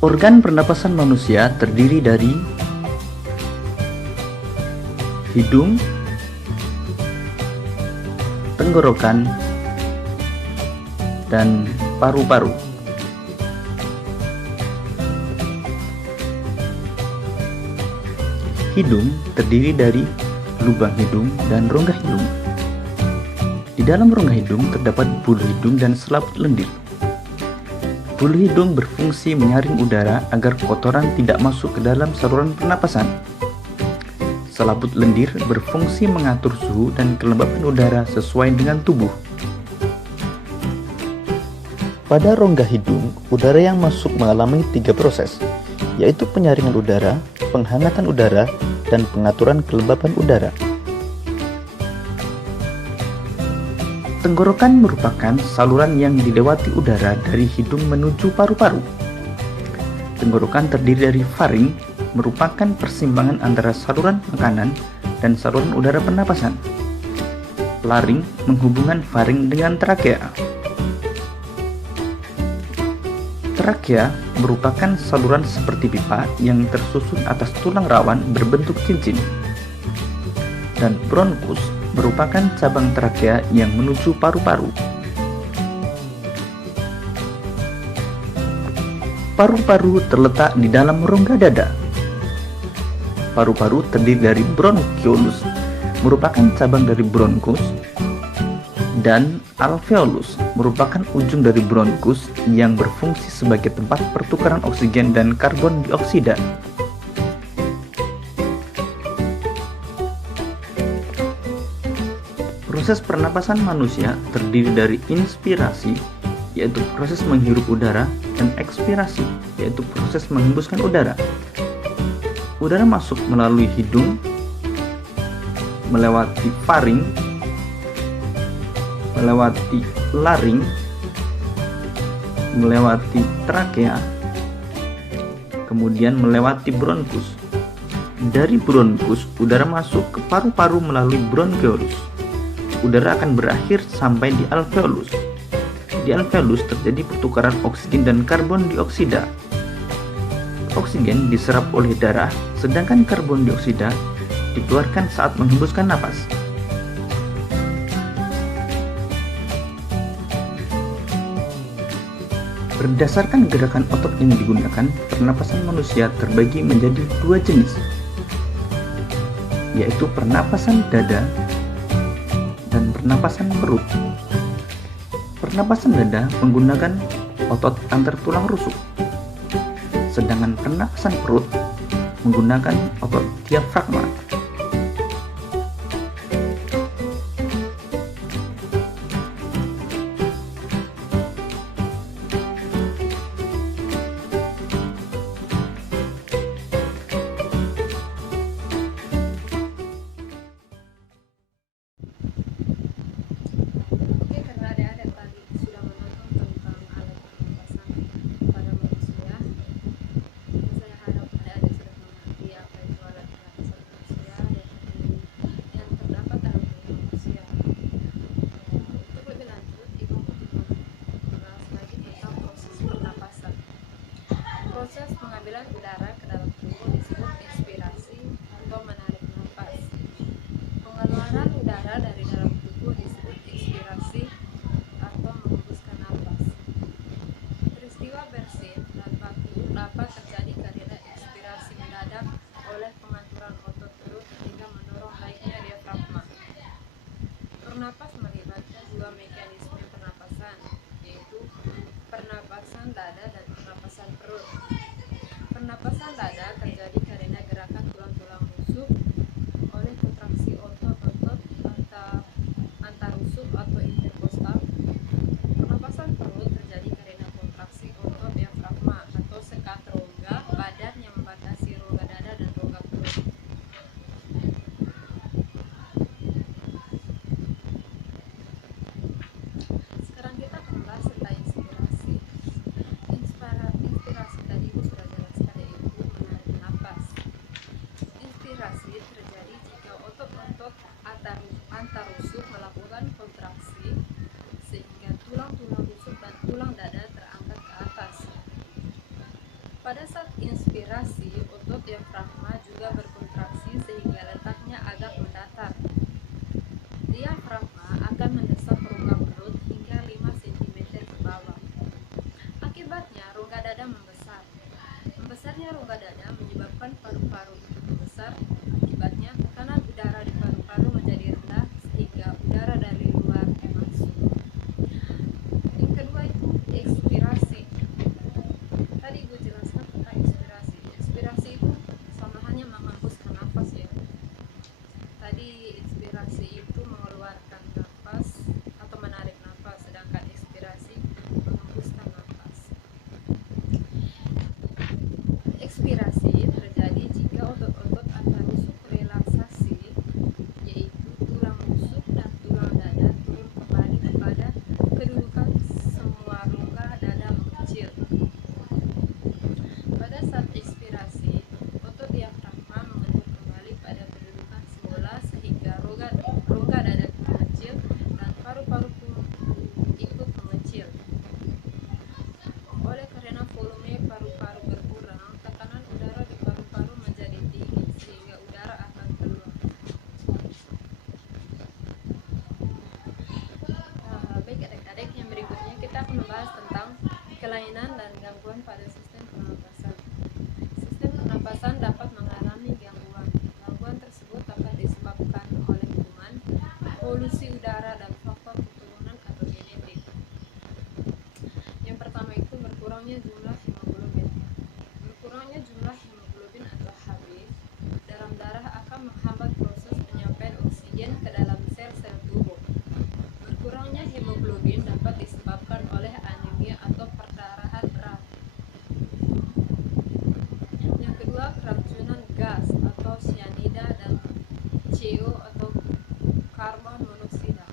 Organ pernapasan manusia terdiri dari hidung, tenggorokan, dan paru-paru. Hidung terdiri dari lubang hidung dan rongga hidung. Di dalam rongga hidung terdapat bulu hidung dan selaput lendir. Bulu hidung berfungsi menyaring udara agar kotoran tidak masuk ke dalam saluran pernapasan. Selaput lendir berfungsi mengatur suhu dan kelembapan udara sesuai dengan tubuh. Pada rongga hidung, udara yang masuk mengalami 3 proses, yaitu penyaringan udara, penghangatan udara, dan pengaturan kelembapan udara. Tenggorokan merupakan saluran yang dilewati udara dari hidung menuju paru-paru. Tenggorokan terdiri dari faring, merupakan persimpangan antara saluran makanan dan saluran udara pernapasan. Laring menghubungkan faring dengan trakea. Trakea merupakan saluran seperti pipa yang tersusun atas tulang rawan berbentuk cincin. Dan bronkus merupakan cabang trakea yang menuju paru-paru. Paru-paru terletak di dalam rongga dada. Paru-paru terdiri dari bronchiolus, merupakan cabang dari bronkus, dan alveolus, merupakan ujung dari bronkus yang berfungsi sebagai tempat pertukaran oksigen dan karbon dioksida. Proses pernapasan manusia terdiri dari inspirasi, yaitu proses menghirup udara, dan ekspirasi, yaitu proses menghembuskan udara. Udara masuk melalui hidung, melewati faring, melewati laring, melewati trakea, kemudian melewati bronkus. Dari bronkus, udara masuk ke paru-paru melalui bronchiolus. Udara akan berakhir sampai di alveolus. Di alveolus terjadi pertukaran oksigen dan karbon dioksida. Oksigen diserap oleh darah, sedangkan karbon dioksida dikeluarkan saat menghembuskan napas. Berdasarkan gerakan otot yang digunakan, pernapasan manusia terbagi menjadi 2 jenis, yaitu pernapasan dada dan pernapasan perut. Pernapasan dada menggunakan otot antar tulang rusuk, sedangkan pernapasan perut menggunakan otot diafragma. Proses pengambilan udara ke dalam tubuh disebut inspirasi atau menarik nafas. Pengeluaran udara dari dalam tubuh disebut ekspirasi atau menghembuskan nafas. Peristiwa bersin dan baku dapat terjadi karena ekspirasi mendadak oleh pengaturan otot perut hingga mendorong naiknya diafragma. Pernapas melibatkan 2 mekanisme pernapasan, yaitu pernapasan dada dan pernapasan perut. Pernapasan dada terjadi karena gerakan tulang-tulang rusuk oleh kontraksi otot-otot antarusuk atau interkostal. Pernapasan perut terjadi karena kontraksi otot diafragma atau sekat rongga badan yang membatasi rongga dada dan rongga perut. Sekarang kita akan membahas tentang inspirasi. Inspirasi tadi Ibu sudah jelaskan, yaitu menarik nafas. Inspirasi terjadi jika otot-otot antar rusuk melakukan kontraksi sehingga tulang-tulang rusuk dan tulang dada terangkat ke atas. Pada ekspirasi, otot diafragma juga berkontraksi sehingga letaknya agak mendatar. Diafragma akan mendesak rongga perut hingga 5 cm ke bawah. Akibatnya rongga dada membesar. Membesarnya rongga dada menyebabkan paru-paru ikut membesar. Akibatnya tekanan udara di paru-paru menjadi rendah sehingga udara dari luar masuk. Yang kedua itu ekspirasi. Tadi gue jelaskan tentang ekspirasi. Ekspirasi itu samahannya menghembuskan nafas ya. Tadi inspirasi itu mengeluarkan nafas atau menarik nafas, sedangkan ekspirasi menghembuskan nafas. Ekspirasi terjadi jika otot-otot antar rusuk relaksasi, yaitu tulang rusuk dan tulang dada turun kembali kepada kedudukan semua rongga dada mengecil. Pada saat ekspirasi, otot diafragma mengendur kembali pada kedudukan semula sehingga rongga dada mengecil dan paru-paru pun ikut mengecil. Oleh karena volume paru-paru berkurang, tekanan udara di paru-paru menjadi tinggi sehingga udara akan keluar. Baik adik-adik, yang berikutnya kita akan membahas tentang kelainan dan gangguan pada sistem pernapasan. Sistem pernapasan dapat mengalami gangguan. Gangguan tersebut dapat disebabkan oleh kuman, polusi udara, dan faktor keturunan atau genetik. Yang pertama itu berkurangnya jumlah hemoglobin. Berkurangnya jumlah hemoglobin atau Hb dalam darah akan menghambat proses penyampaian oksigen ke dalam sel-sel tubuh. Berkurangnya hemoglobin dapat disebabkan oleh anemia atau perdarahan berat. Yang kedua, keracunan gas atau cyanida dan CO atau karbon monoksida.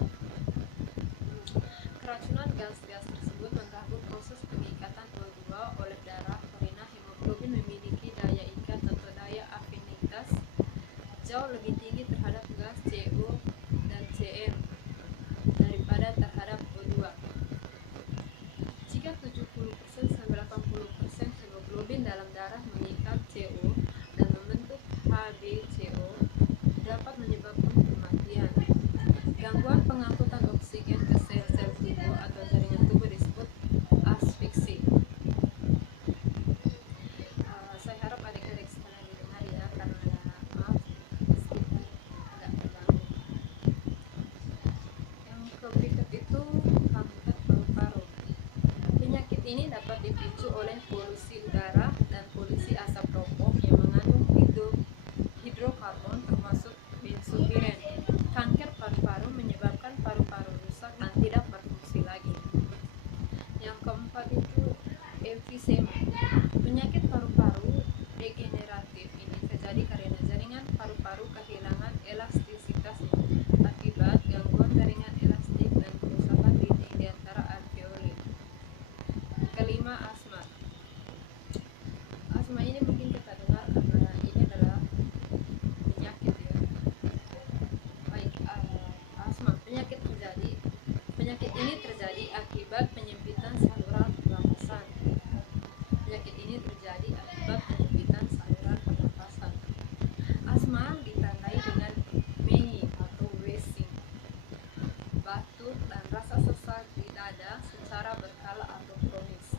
Keracunan gas-gas tersebut mengganggu proses pengikatan O2 oleh darah karena hemoglobin memiliki daya ikat atau daya afinitas jauh lebih tinggi terhadap gas CO dan Cm daripada terhadap O2. Jika 70% sampai 80% hemoglobin dalam darah mengikat CO dan membentuk HbCO, dapat menyebabkan kematian. Gangguan pengangkutan oksigen ke sel-sel tubuh atau jaringan tubuh disebut asfiksi. Saya harap adik-adik sekalian didengar ya, karena maaf sedikit agak terganggu. Yang berikut itu kanker paru-paru. Penyakit ini dapat dipicu oleh polusi udara dan polusi asap rokok yang mengandung hidrokarbon termasuk benzopiren. Kanker paru-paru menyebabkan paru-paru rusak dan tidak berfungsi lagi. Yang keempat itu emfisema. Penyakit paru-paru degeneratif ini terjadi karena jaringan paru-paru kehilangan elastisitasnya akibat gangguan jaringan elastik dan kerusakan dinding di antara alveoli. Kelima, asma. Asma ini mungkin kita dengar karena ini adalah penyakit ya. Baik, asma penyakit ini terjadi akibat penyempitan saluran pernapasan. Penyakit ini terjadi akibat penyempitan saluran pernapasan. Asma ditandai dengan mengi atau wheezing, batuk dan rasa sesak di dada secara berkala atau kronis.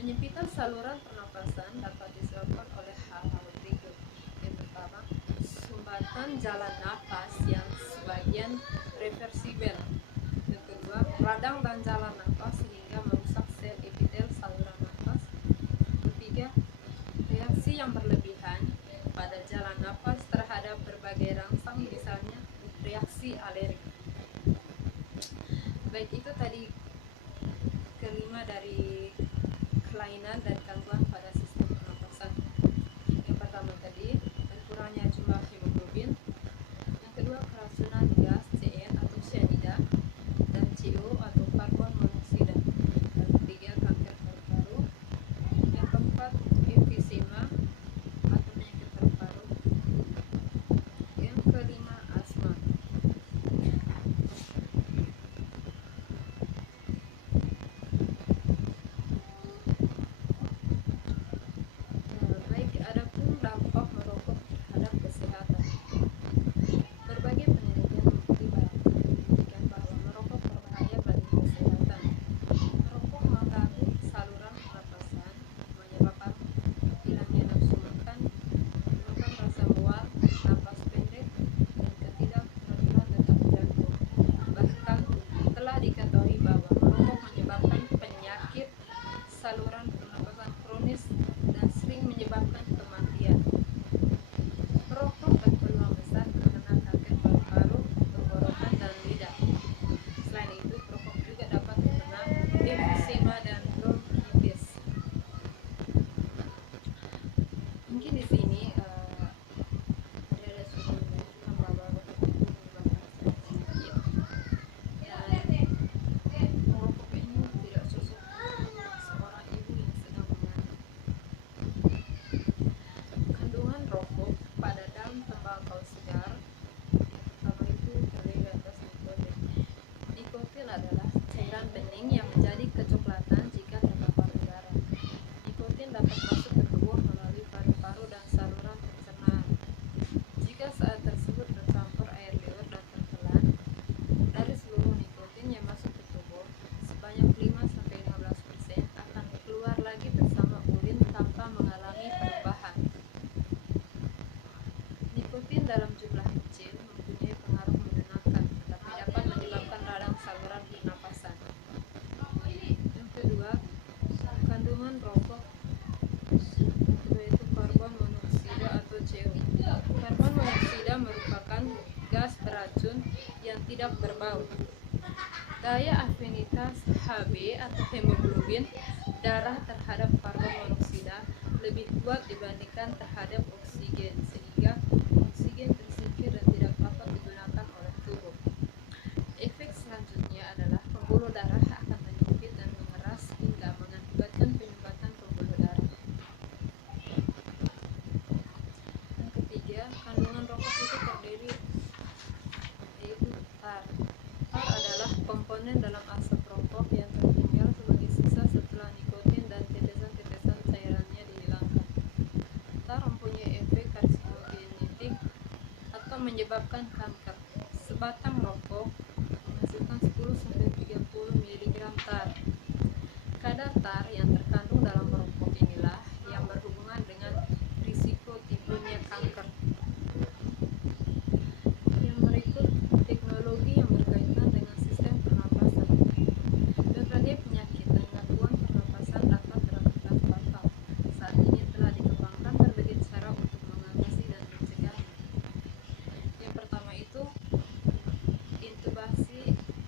Penyempitan saluran pernapasan dapat disebabkan oleh hal-hal berikut. Yang pertama, sumbatan jalan nafas yang sebagian reversibel. Yang kedua, radang dan jalan nafas sehingga merusak sel epitel saluran nafas. Ketiga, reaksi yang berlebihan pada jalan nafas terhadap berbagai rangsang, misalnya reaksi alergi. Baik, itu tadi kelima dari kelainan dan gangguan pada sistem pernapasan. Yang pertama tadi berkurangnya jumlah hemoglobin. Yang kedua, keracunan gas CN atau cyanida dan CO atau karbon monoksida. Yang ketiga, kanker paru-paru. Yang keempat, emfisema atau penyakit paru-paru. Yang kelima, asma. afinitas Hb atau hemoglobin darah terhadap karbon monoksida lebih kuat dibandingkan terhadap oksigen, sehingga oksigen tersingkir dan tidak dapat digunakan oleh tubuh. Efek selanjutnya adalah pembuluh darah akan menyempit dan mengeras hingga mengakibatkan penyumbatan pembuluh darah. Yang ketiga, kandungan rokok itu terdiri yaitu tar. Tar adalah komponen dalam asap rokok yang tertinggal sebagai sisa setelah nikotin dan tetesan-tetesan cairannya dihilangkan. Tar mempunyai efek karsinogenetik atau menyebabkan kanker. Sebatang rokok menghasilkan 10-30 mg tar. Kadar tar yang terkandung dalam rokok inilah yang berhubungan dengan risiko timbulnya kanker. Yang berikut teknologi yang berkaitan dengan sistem pernapasan. Berbagai penyakit dan gangguan pernapasan dapat dilakukan tanpa. Saat ini telah dikembangkan berbagai cara untuk mengatasi dan mencegahnya. Yang pertama itu intubasi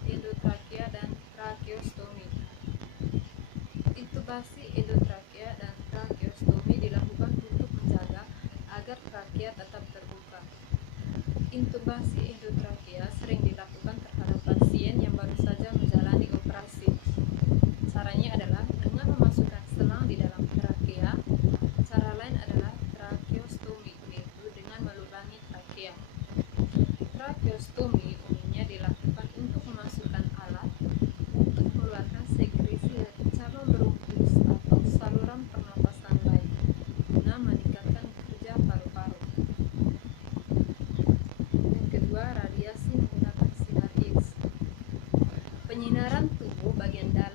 endotrakea dan tracheostomi. Intubasi endotrakea dan tracheostomi dilakukan untuk menjaga agar trakea tetap terbuka. Intubasi endotrakea sering dilakukan terhadap pasien yang baru saja menjalani operasi. Caranya adalah dengan memasukkan selang di dalam trakea. Cara lain adalah tracheostomi, yaitu dengan melubangi trakea. Tracheostomi umumnya dilakukan untuk memasukkan alat untuk mengeluarkan sekresi dari cabang bronkus atau saluran pernapasan lain guna meningkatkan kerja paru-paru. Yang kedua, radiasi menggunakan sinar X. Penyinaran tubuh bagian dalam